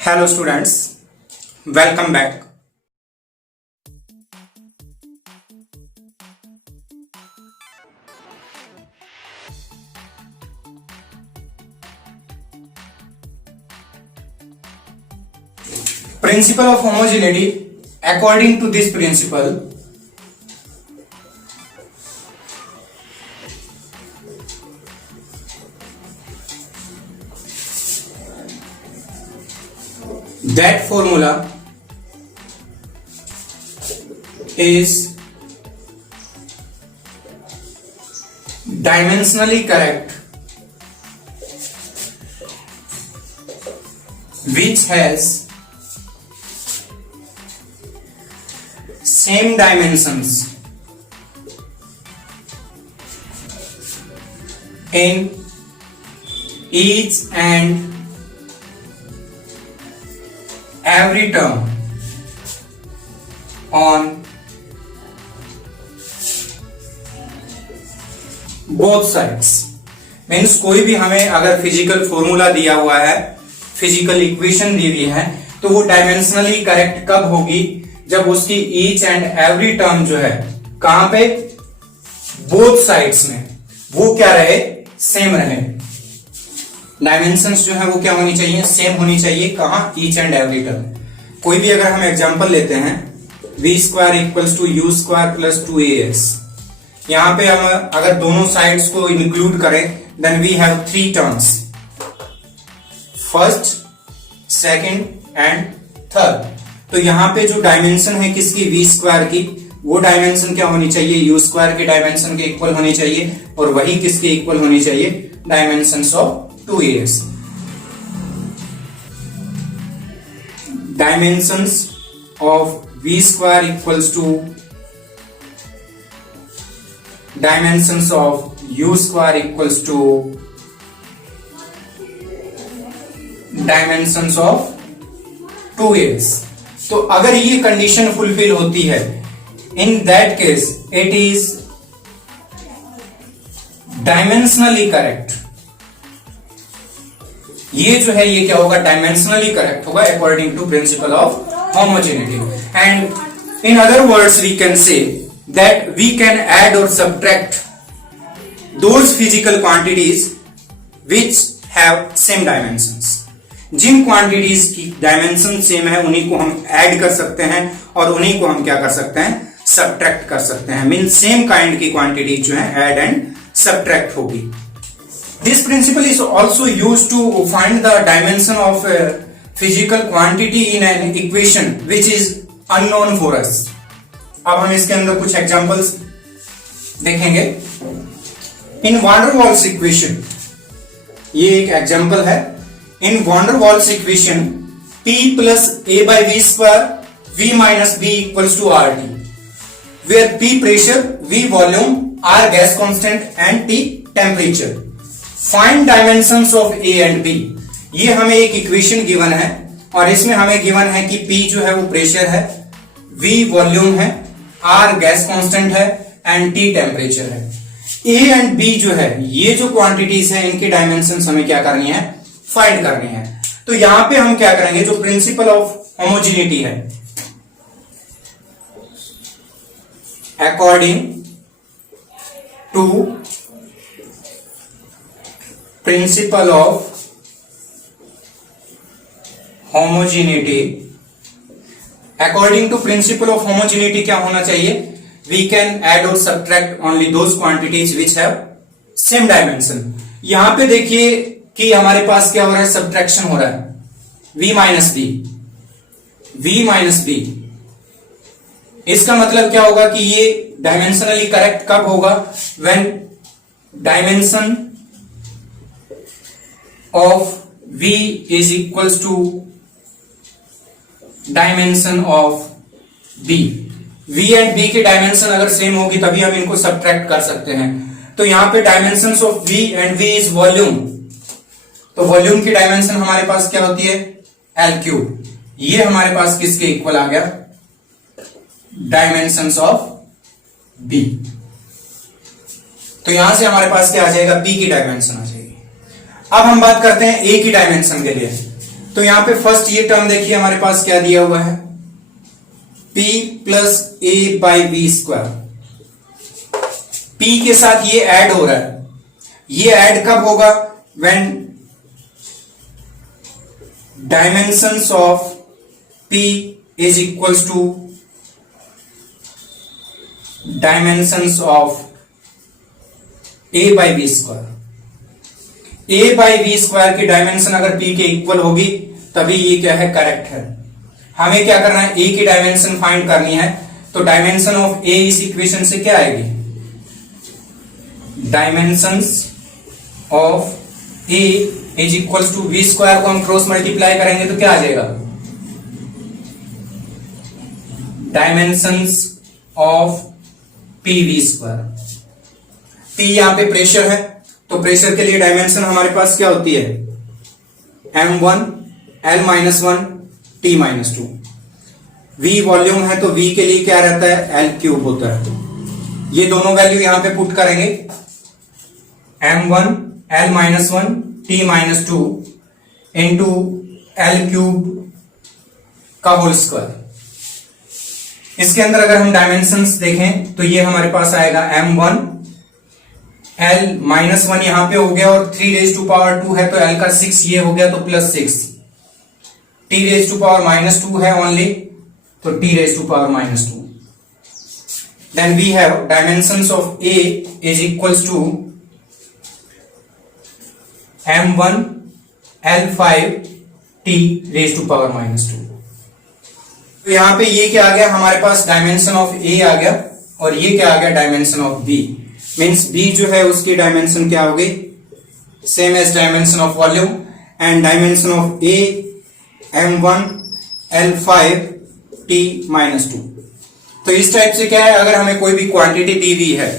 Hello students, welcome back. Principle of homogeneity. According to this principle, that formula is dimensionally correct, which has same dimensions in each and every term on both sides. Means कोई भी हमें अगर physical formula दिया हुआ है, physical equation दी हुई है, तो वो डायमेंशनली करेक्ट कब होगी? जब उसकी ईच एंड एवरी टर्म जो है कहां पे, बोथ साइड्स में, वो क्या रहे, सेम रहे। डायमेंशंस जो है वो क्या होनी चाहिए, सेम होनी चाहिए। कहां? Each and every term. कोई भी अगर हम एग्जांपल लेते हैं, v square equals to u square plus 2ax, यहां पे हम अगर दोनों साइड्स को इंक्लूड करें, then we have 3 terms, first, second and third. तो यहां पे जो डायमेंशन है किसकी, वी स्क्वायर की, वो डायमेंशन क्या होनी चाहिए, यू स्क्वायर के डायमेंशन के इक्वल होनी चाहिए, और वही किसके इक्वल होनी चाहिए, dimensions of 2ax। Dimensions of v square equals to dimensions of u square equals to dimensions of 2ax। तो अगर ये कंडीशन फुलफिल होती है, in that case it is dimensionally correct. ये जो है ये क्या होगा, डायमेंशनली करेक्ट होगा according to principle of homogeneity, and in other words we can say that we can add or subtract those physical quantities which have same dimensions। जिन quantities की dimension same है उन्हीं को हम ऐड कर सकते हैं और उन्हीं को हम क्या कर सकते हैं, सब्ट्रैक्ट कर सकते हैं। मीन सेम काइंड की क्वांटिटी जो है ऐड एंड सब्ट्रैक्ट होगी। This principle is also used to find the dimension of physical quantity in an equation which is unknown for us. अब हम इसके अंदर कुछ एग्जांपल्स देखेंगे। इन वांडरवॉल्स इक्वेशन, ये एक एग्जांपल है। In van der Waals equation p plus a by v square v minus b equals to RT, where p pressure, v volume, r gas constant and t temperature. Find dimensions of a and b। ये हमें एक equation given है और इसमें हमें given है कि P जो है वो प्रेशर है, V वॉल्यूम है, R गैस कांस्टेंट है एंड T टेम्परेचर है। A एंड B जो है, ये जो क्वांटिटीज है इनकी डायमेंशंस हमें क्या करनी है, फाइंड करनी है। तो यहां पे हम क्या करेंगे, जो प्रिंसिपल ऑफ होमोजेनिटी है, according to principle of homogeneity, according to principle of homogeneity क्या होना चाहिए, वी कैन ऐड और subtract only those quantities which have same dimension. यहां पे देखिए कि हमारे पास क्या हो रहा है, सब्ट्रैक्शन हो रहा है, v minus b, v minus b. इसका मतलब क्या होगा कि ये डायमेंशनली करेक्ट कब होगा, when dimension of v is equals to dimension of b। v and b की डायमेंशन अगर सेम होगी तभी हम इनको सब्ट्रैक्ट कर सकते हैं। तो यहां पे dimensions of v and v is volume, तो वॉल्यूम की डायमेंशन हमारे पास क्या होती है, l क्यूब। ये हमारे पास किसके इक्वल आ गया, डायमेंशंस ऑफ b। तो यहां से हमारे पास क्या आ जाएगा, b की डायमेंशन आ जाएगी। अब हम बात करते हैं a की डायमेंशन के लिए। तो यहां पे फर्स्ट ये टर्म देखिए हमारे पास क्या दिया हुआ है, p plus a by b square. p के साथ ये ऐड हो रहा है, ये ऐड कब होगा, when dimensions of p is equals to dimensions of a by b square. a by b square की डायमेंशन अगर p के इक्वल होगी तभी ये क्या है, करेक्ट है। हमें क्या करना है, a की डायमेंशन फाइंड करनी है, तो डायमेंशन ऑफ a इस इक्वेशन से क्या आएगी, dimensions of a is equals to v square को हम क्रॉस मल्टीप्लाई करेंगे तो क्या आ जाएगा, dimensions of p v square. p यहां पे प्रेशर है, तो प्रेशर के लिए डायमेंशन हमारे पास क्या होती है, m1 L-1 T-2। v volume है तो v के लिए क्या रहता है, L क्यूब होता है। ये दोनों वैल्यू यहां पे पुट करेंगे, m1 L-1 T-2 into L cube का होल स्क्वायर। इसके अंदर अगर हम डायमेंशंस देखें तो ये हमारे पास आएगा m1 L-1 यहां पे हो गया, और 3⁻² है तो L का 6 ये हो गया तो +6, T⁻⁻² है ओनली तो T⁻⁻²। Then we have dimensions of A is equals to m1 L5 T⁻²। तो यहां पे ये क्या आ गया, हमारे पास डायमेंशन ऑफ A आ गया, और ये क्या आ गया, dimension of B। Means B जो है उसकी डायमेंशन क्या होगी, same as dimension of volume, and dimension of A m1 L5 T-2। तो इस टाइप से क्या है, अगर हमें कोई भी क्वांटिटी दी हुई है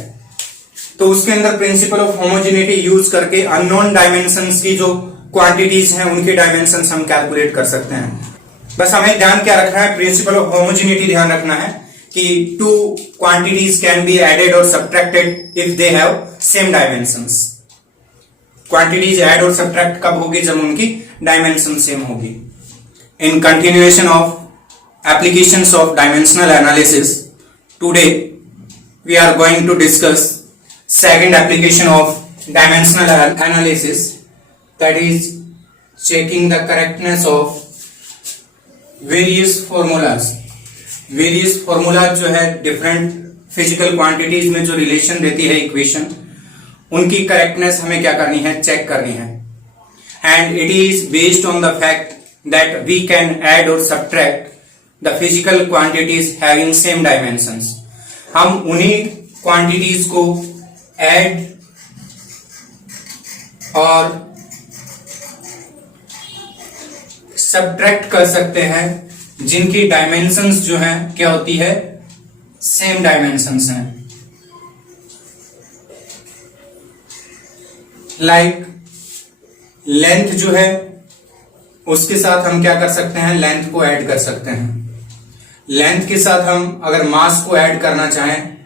तो उसके अंदर प्रिंसिपल ऑफ होमोजेनिटी यूज करके अननोन डायमेंशंस की जो क्वांटिटीज हैं उनके डायमेंशंस हम कैलकुलेट कर सकते हैं। बस हमें ध्यान क्या रखना है, प्रिंसिपल ऑफ होमोजेनिटी ध्यान रखना है कि two quantities can be added और subtracted if they have same dimensions. Quantities add और सब्ट्रैक्ट कब होगी, जब उनकी डायमेंशन सेम होगी। In continuation of applications of dimensional analysis, today we are going to discuss second application of dimensional analysis, that is checking the correctness of various formulas। various formulas जो है different physical quantities में जो relation देती है equation, उनकी correctness हमें क्या करनी है, चेक करनी है। and it is based on the fact that we can add or subtract the physical quantities having same dimensions। हम उन्हीं quantities को add और subtract कर सकते हैं जिनकी dimensions जो हैं क्या होती है, same dimensions हैं। like length जो है उसके साथ हम क्या कर सकते हैं, लेंथ को ऐड कर सकते हैं। लेंथ के साथ हम अगर मास को ऐड करना चाहें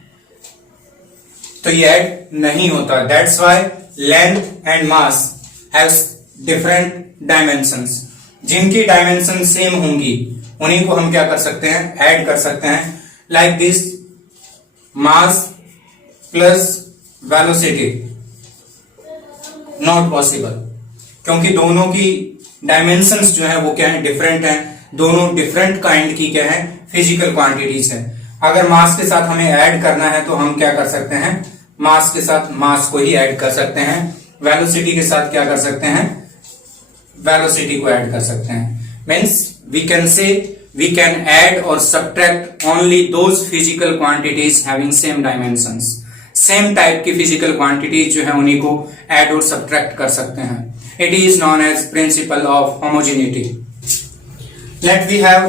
तो ये ऐड नहीं होता। That's why length and mass have different dimensions. जिनकी डायमेंशन सेम होंगी उन्हीं को हम क्या कर सकते हैं, ऐड कर सकते हैं। Like this mass plus velocity, not possible, क्योंकि दोनों की डायमेंशंस जो है वो क्या है, डिफरेंट हैं। दोनों डिफरेंट काइंड की क्या है, फिजिकल क्वांटिटीज है। अगर मास के साथ हमें ऐड करना है तो हम क्या कर सकते हैं, मास के साथ मास को ही ऐड कर सकते हैं। वेलोसिटी के साथ क्या कर सकते हैं, वेलोसिटी को ऐड कर सकते हैं। Means we can say we can add और subtract only those physical quantities having same dimensions. Same type की फिजिकल क्वांटिटीज जो है उन्हीं को ऐड और सब्ट्रैक्ट कर सकते हैं। It is known as principle of homogeneity। Let we have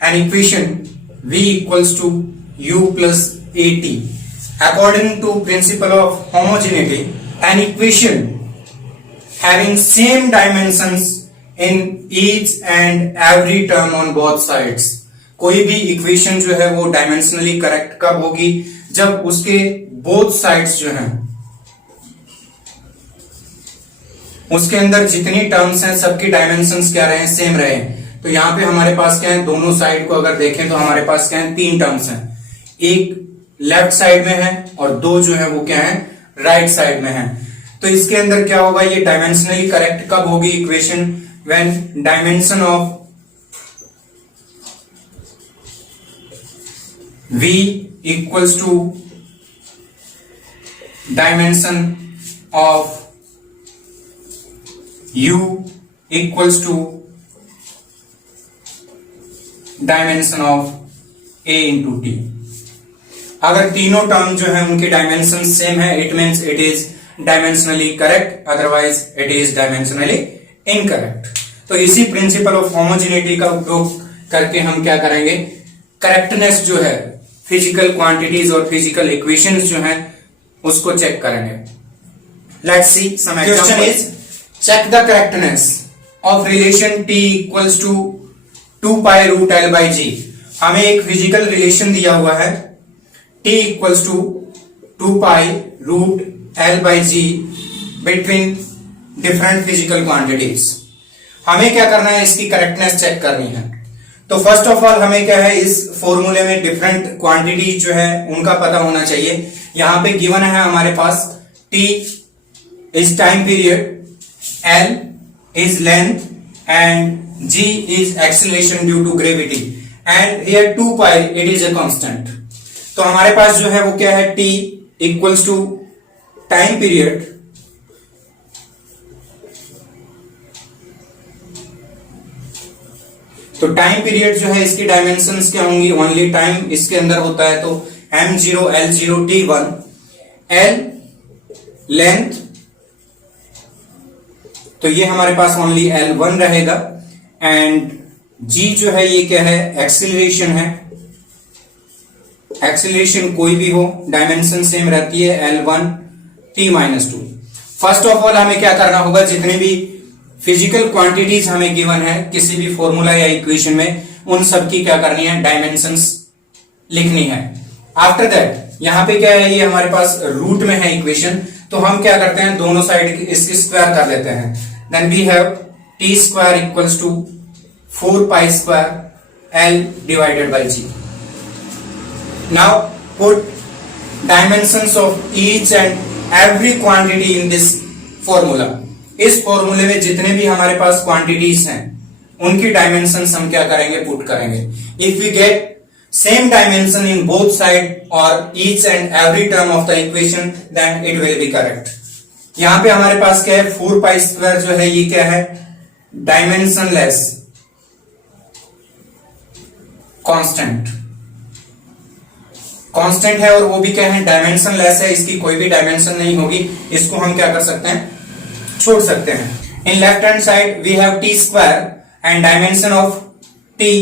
an equation V equals to U plus AT। According to principle of homogeneity, an equation having same dimensions in each and every term on both sides। कोई भी equation जो है वो dimensionally correct कब होगी, जब उसके both sides जो हैं उसके अंदर जितनी टर्म्स हैं सबकी डायमेंशंस क्या रहे, सेम रहे। तो यहाँ पे हमारे पास क्या है, दोनों साइड को अगर देखें तो हमारे पास क्या है, 3 टर्म्स हैं, एक लेफ्ट साइड में है और 2 जो है वो क्या है, राइट साइड में है। तो इसके अंदर क्या होगा, ये डायमेंशनली करेक्ट कब होगी equation, when dimension of v equals to dimension of u equals to dimension of a into T. अगर तीनों टर्म जो है उनके डायमेंशन सेम है, it means it is dimensionally correct, otherwise it is dimensionally incorrect. तो इसी principal of homogeneity का उपयोग करके हम क्या करेंगे, करेक्टनेस जो है फिजिकल क्वांटिटीज और फिजिकल इक्वेशंस जो हैं उसको चेक करेंगे। Let's see some example. Question is check the correctness of relation t equals to 2 pi root l by g. हमें एक फिजिकल रिलेशन दिया हुआ है t equals to 2 pi root l by g between different physical quantities. हमें क्या करना है, इसकी करेक्टनेस चेक करनी है। तो फर्स्ट ऑफ ऑल हमें क्या है, इस फॉर्मूले में डिफरेंट क्वांटिटी जो है उनका पता होना चाहिए। यहां पे गिवन है हमारे पास t is time period, l is length and g is acceleration due to gravity and here 2 pi it is a constant. तो हमारे पास जो है वो क्या है, t equals to time period तो टाइम पीरियड जो है इसकी डायमेंशंस क्या होंगी, ओनली टाइम इसके अंदर होता है तो m0 l0 t1, l length तो ये हमारे पास ओनली l1 रहेगा एंड g जो है ये क्या है, एक्सीलरेशन है। एक्सीलरेशन कोई भी हो डायमेंशन सेम रहती है, l1 t-2। First of all हमें क्या करना होगा, जितने भी फिजिकल क्वांटिटीज हमें गिवन है किसी भी फॉर्मूला या इक्वेशन में, उन सब की क्या करनी है, डायमेंशंस लिखनी है। आफ्टर दैट यहाँ पे क्या है, ये हमारे पास रूट में है इक्वेशन, तो हम क्या करते हैं, दोनों साइड इसकी स्क्वायर कर लेते हैं। Then we have t square equals to 4 pi square l divided by g. Now put dimensions of each and every quantity in this formula. इस फॉर्मूले में जितने भी हमारे पास क्वांटिटीज हैं उनकी डायमेंशंस हम क्या करेंगे, पुट करेंगे। If we get same dimension in both side और each and every term of the equation then it will be correct. यहां पे हमारे पास क्या है, 4 पाई स्क्वायर जो है ये क्या है, डायमेंशनलेस कांस्टेंट कांस्टेंट है और वो भी क्या है, डायमेंशनलेस है, इसकी कोई भी डायमेंशन नहीं होगी। इसको हम क्या कर सकते हैं, छोड़ सकते हैं। In left hand side we have t square and dimension of t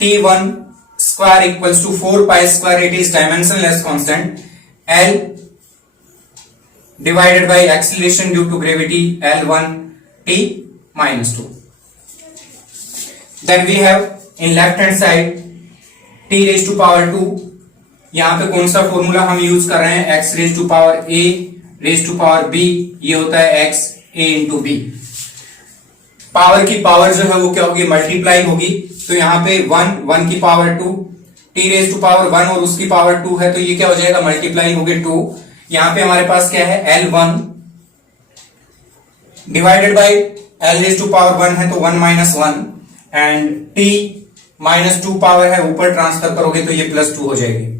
t1 square equals to 4 pi square, it is dimensionless constant, l divided by acceleration due to gravity l1 t-2। Then we have in left hand side t raise to power 2। यहां पे कौन सा formula हम use कर रहे हैं, x raise to power a raise to power b, ये होता है x a into b. Power की पावर जो है वो क्या होगी, मल्टीप्लाई होगी। तो यहाँ पे 1 की power 2, t raise to power 1 और उसकी पावर 2 है, तो ये क्या हो जाएगा, मल्टीप्लाई होगी 2। यहाँ पे हमारे पास क्या है, l1 divided by l raise to power 1 है तो 1 माइनस 1 एंड t माइनस 2 पावर है, ऊपर ट्रांसफर करोगे तो ये प्लस 2 हो जाएगी।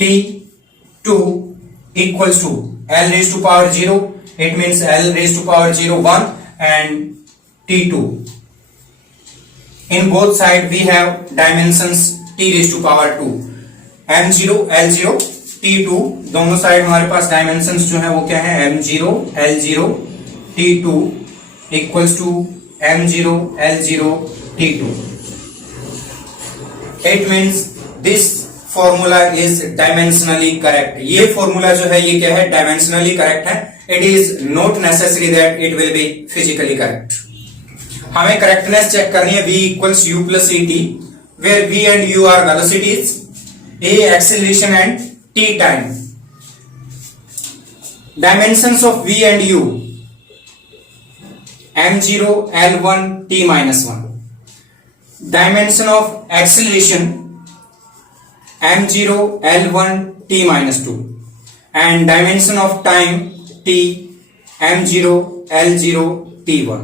t2 equals to l raised to power 0, it means l raised to power 0 1 and t2. In both side we have dimensions t raised to power 2, m0 l0 t2, दोनों side हमारे पास dimensions जो है वो क्या है, m0 l0 t2 equals to m0 l0 t2. It means this formula is dimensionally correct. ये formula जो है ये क्या है, डायमेंशनली करेक्ट है। It is not necessary that it will be physically correct. हमें करेक्टनेस चेक करनी है, v equals u plus et, where v and u are velocities, a acceleration and t time. Dimensions of v and u m0 l1 t minus 1. Dimension of acceleration m0 l1 t minus 2 and dimension of time t m0 l0 t1.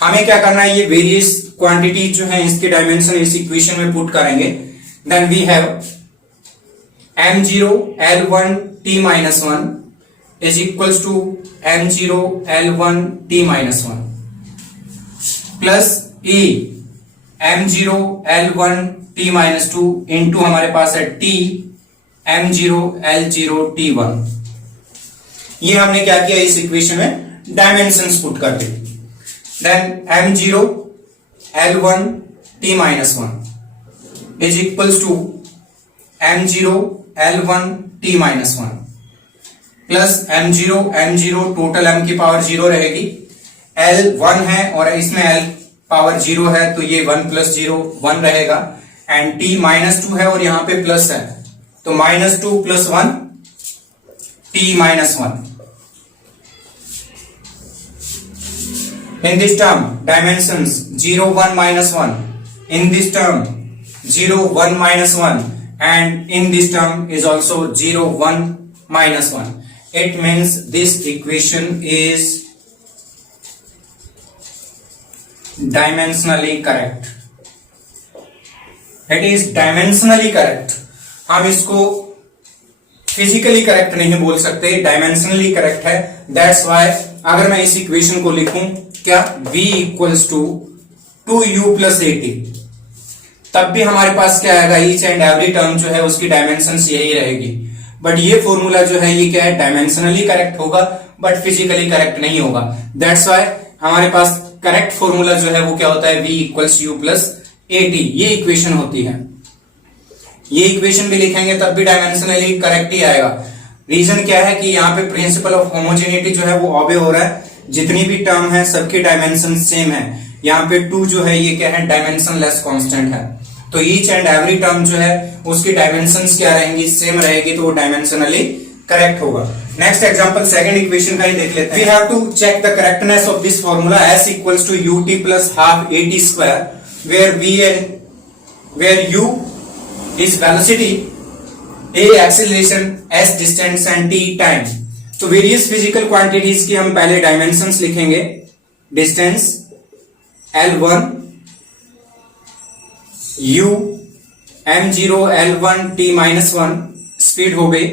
हमें क्या करना है, ये various quantity जो है इसके dimension इस equation में पुट करेंगे. Then we have m0 l1 t minus 1 is equals to m0 l1 t minus 1 plus e m0 l1 t minus 2 into हमारे पास है t m0 l0 t1. ये हमने क्या किया, इस इक्वेशन में डायमेंशंस पुट कर दी. Then m0 l1 t minus 1 is equals to m0 l1 t minus 1 plus m0 total m की पावर 0 रहेगी. l 1 है और इसमें l पावर 0 है तो ये 1 प्लस 0 1 रहेगा. एंड t माइनस 2 है और यहां पे प्लस है तो minus 2 plus 1 t minus 1. In this term dimensions 0 1 minus 1, in this term 0 1 minus 1 and in this term is also 0 1 minus 1. It means this equation is dimensionally correct. It is dimensionally correct. हम इसको physically correct नहीं बोल सकते, dimensionally correct है. That's why अगर मैं इस equation को लिखूं क्या, v equals to 2u plus 80, तब भी हमारे पास क्या आएगा, ईच एंड एवरी टर्म जो है उसकी डायमेंशंस यही रहेगी. बट ये फॉर्मूला जो है ये क्या है, डायमेंशनली करेक्ट होगा बट फिजिकली करेक्ट नहीं होगा. दैट्स वाई हमारे पास करेक्ट फॉर्मूला जो है वो क्या होता है, v इक्वल्स u प्लस 80. ये इक्वेशन होती है. ये इक्वेशन भी लिखेंगे तब भी डायमेंशनली करेक्ट ही आएगा. रीजन क्या है कि यहाँ पे प्रिंसिपल ऑफ होमोजेनिटी जो है वो ऑबे हो रहा है. जितनी भी टर्म है सबकी डायमेंशन सेम है. यहाँ पे 2 जो है ये क्या है, डायमेंशन लेस कांस्टेंट है. तो ईच एंड एवरी टर्म जो है उसकी डायमेंशंस क्या रहेंगी, सेम रहेगी, तो वो डायमेंशनली करेक्ट होगा. नेक्स्ट एग्जांपल सेकंड इक्वेशन का ही देख लेते हैं. We have to check the correctness of this formula s equals to ut plus half at square where u is velocity, a acceleration, s distance and t time. तो various physical quantities की हम पहले dimensions लिखेंगे. Distance l1 u m0 l1 t minus 1, speed हो गई.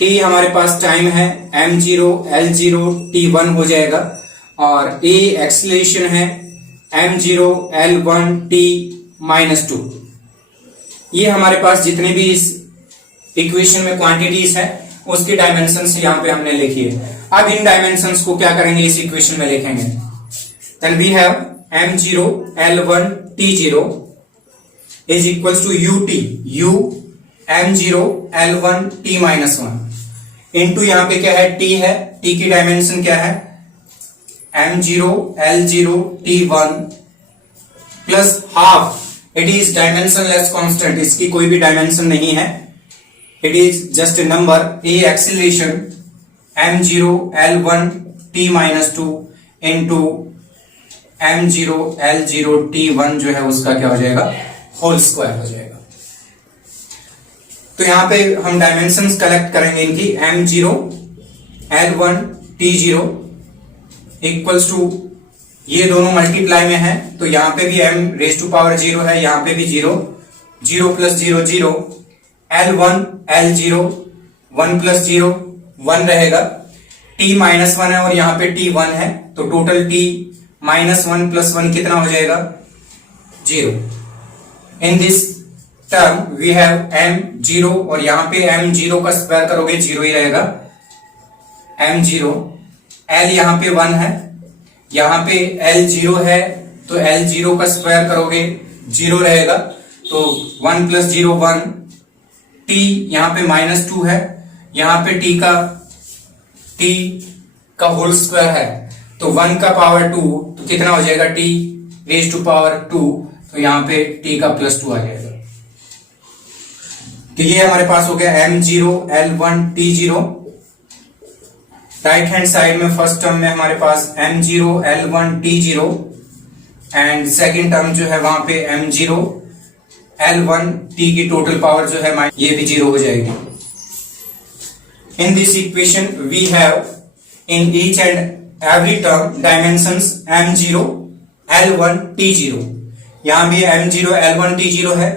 t हमारे पास time है, m0 l0 t1 हो जाएगा. और a एक्सेलरेशन है, m0 l1 t minus 2. ये हमारे पास जितने भी इस इक्वेशन में क्वांटिटीज है उसकी डायमेंशंस यहां पे हमने लिखी है. अब इन डायमेंशंस को क्या करेंगे, इस इक्वेशन में लिखेंगे. Then we have m0 l1 t0 is equals to ut u m0 l1 t minus 1 into यहाँ पे क्या है, t है, t की डायमेंशन क्या है, m0 l0 t1 plus half, it is dimension less constant, इसकी कोई भी डायमेंशन नहीं है, it is just a number. a acceleration m0 l1 t minus 2 into m0 l0 t1 जो है उसका क्या हो जाएगा, होल स्क्वायर हो जाएगा. तो यहां पे हम डायमेंशंस कलेक्ट करेंगे इनकी. m0 l1 t0 equals to, ये दोनों मल्टीप्लाई में है तो यहां पे भी m रेज टू पावर 0 है, यहां पे भी 0, 0 प्लस 0 0, l1 l0 1 प्लस 0 1 रहेगा. t माइनस 1 है और यहां पे t 1 है तो टोटल t माइनस 1 प्लस 1 कितना हो जाएगा, 0. In this term we have m0 और यहां पे m0 का स्क्वायर करोगे 0 ही रहेगा. m0 l यहां पे 1 है, यहां पे l0 है तो l0 का स्क्वायर करोगे 0 रहेगा तो 1 प्लस 0 1. t यहां पे माइनस 2 है, यहां पे t का होल स्क्वायर है तो 1 का पावर 2 तो कितना हो जाएगा, t रेज टू पावर 2, तो यहां पे t का प्लस 2 आ जाएगा. तो ये हमारे पास हो गया m0 l1 t0 right hand side में फर्स्ट टर्म में हमारे पास m0 L1 T0 and second term जो है वहां पे m0 L1 T की टोटल पावर जो है ये भी 0 हो जाएगी। In this equation we have in each and every term dimensions m0 L1 T0। यहां भी m0 L1 T0 है,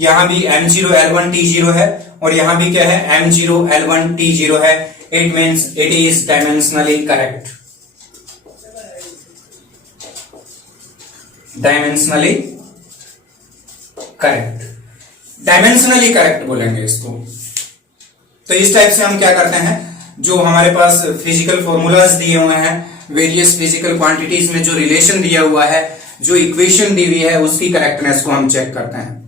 यहां भी m0 L1 T0 है और यहां भी क्या है m0 L1 T0 है। It means it is dimensionally correct. Dimensionally correct, dimensionally correct बोलेंगे इसको। तो इस टाइप से हम क्या करते हैं, जो हमारे पास फिजिकल फॉर्मूलाज दिए हुए हैं, वेरियस फिजिकल क्वांटिटीज में जो रिलेशन दिया हुआ है, जो इक्वेशन दी हुई है, उसकी करेक्टनेस को हम चेक करते हैं।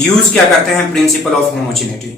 यूज क्या करते हैं, प्रिंसिपल ऑफ होमोजेनिटी।